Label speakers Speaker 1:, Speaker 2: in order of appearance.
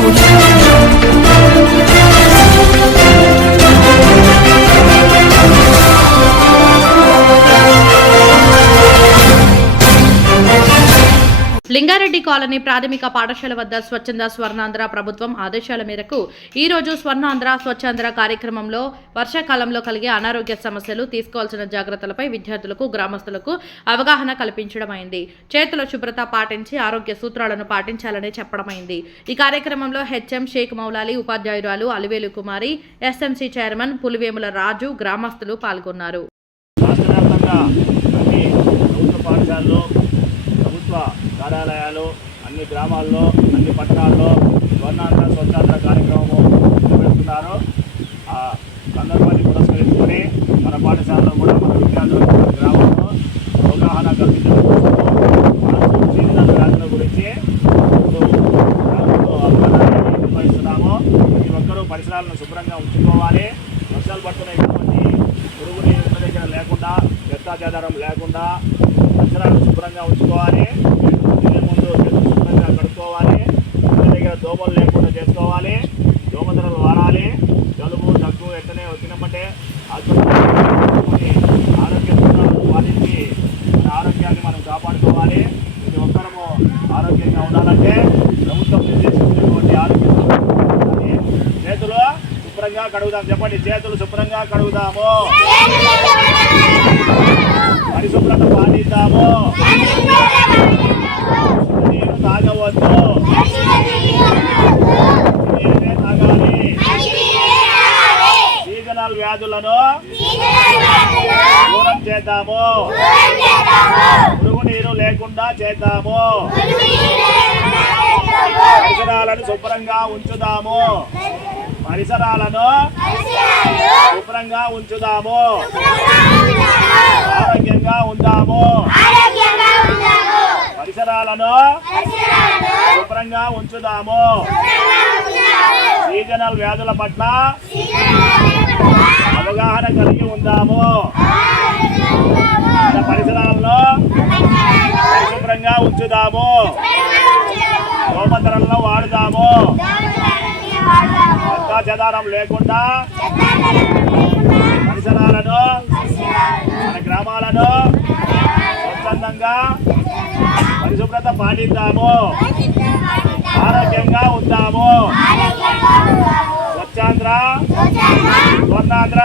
Speaker 1: Saúde. Lingareddy colony ప్రాథమిక పాఠశాల వద్ద స్వచ్ఛంద స్వర్ణాంధ్ర ప్రభుత్వం ఆదేశాల మేరకు ఈ రోజు స్వర్ణాంధ్ర స్వచ్ఛాంధ్ర కార్యక్రమంలో వర్షాకాలంలో కలిగే అనారోగ్య సమస్యలు తీసుకోవాల్సిన జాగ్రత్తలపై విద్యార్థులకు గ్రామస్తులకు అవగాహన కల్పించడమైంది. చేతుల శుభ్రత పాటించి ఆరోగ్య సూత్రాలను పాటించాలని చెప్పడమైంది. ఈ కార్యక్రమంలో హెచ్ఎం షేక్ మౌలాలి ఉపాధ్యాయురాలు అలివేలు కుమారి ఎస్ఎంసీ చైర్మన్ పులివేముల రాజు గ్రామస్తులు పాల్గొన్నారు.
Speaker 2: రాష్ట్ర వ్యాప్తంగా ప్రభుత్వ కార్యాలయాలు అన్ని గ్రామాల్లో అన్ని పట్టణాల్లో వర్ణాంధ్ర స్వచ్ఛాంధ్ర కార్యక్రమము నిర్వహిస్తున్నారు. ఆ సందర్భాన్ని పురస్కరించుకొని మన పాఠశాలలో కూడా మన విద్యార్థులు మన గ్రామంలో అవగాహన కల్పించడం కోసం సీజనల్ గురించి నిర్వహిస్తున్నాము. ప్రతి ఒక్కరూ పరిసరాలను శుభ్రంగా ఉంచుకోవాలి. వర్షాలు పడుతున్నాయి కాబట్టి పురుగుని ఇంటి దగ్గర లేకుండా చెత్తాచెదారం లేకుండా పరిసరాలను శుభ్రంగా ఉంచుకోవాలి తినే ముందు చేతులు శుభ్రంగా కడుక్కోవాలి ఇంటి దగ్గర దోమలు లేకుండా చేసుకోవాలి దోమతెరలు వాడాలి. జలుబు దగ్గు ఎట్టనే వచ్చినమంటే ఆసుపత్రి ఆరోగ్య సూత్రాలను పాటించి మన ఆరోగ్యాన్ని మనం కాపాడుకోవాలి. ప్రతి ఒక్కరము ఆరోగ్యంగా ఉండాలంటే ప్రభుత్వం నిర్దేశించినటువంటి ఆరోగ్య. చేతులు శుభ్రంగా కడుగుదాం. చెప్పండి చేతులు శుభ్రంగా కడుగుదాము. పరిశుభ్రత పాటిద్దాము. వ్యాధులను దూరం చేద్దాము. మురుగునీరు లేకుండా చేద్దాము. పరిసరాలను శుభ్రంగా ఉంచుదాము. పరిసరాలను శుభ్రంగా ఉంచుదాము. ఆరోగ్యంగా ఉందాము. పరిసరాలను శుభ్రంగా ఉంచుదాము. సీజనల్ వ్యాధుల పట్ల అవగాహన కలిగి ఉందాము. మన పరిసరాలను పరిశుభ్రంగా ఉంచుదాము. దోమతరలను వాడుదాము. చెదారం లేకుండా పరిసరాలను మన గ్రామాలను స్వచ్ఛందంగా పరిశుభ్రత పాటిద్దాము. ఆరోగ్యంగా ఉందాము. స్వచ్ఛాంధ్ర స్వర్ణాంధ్ర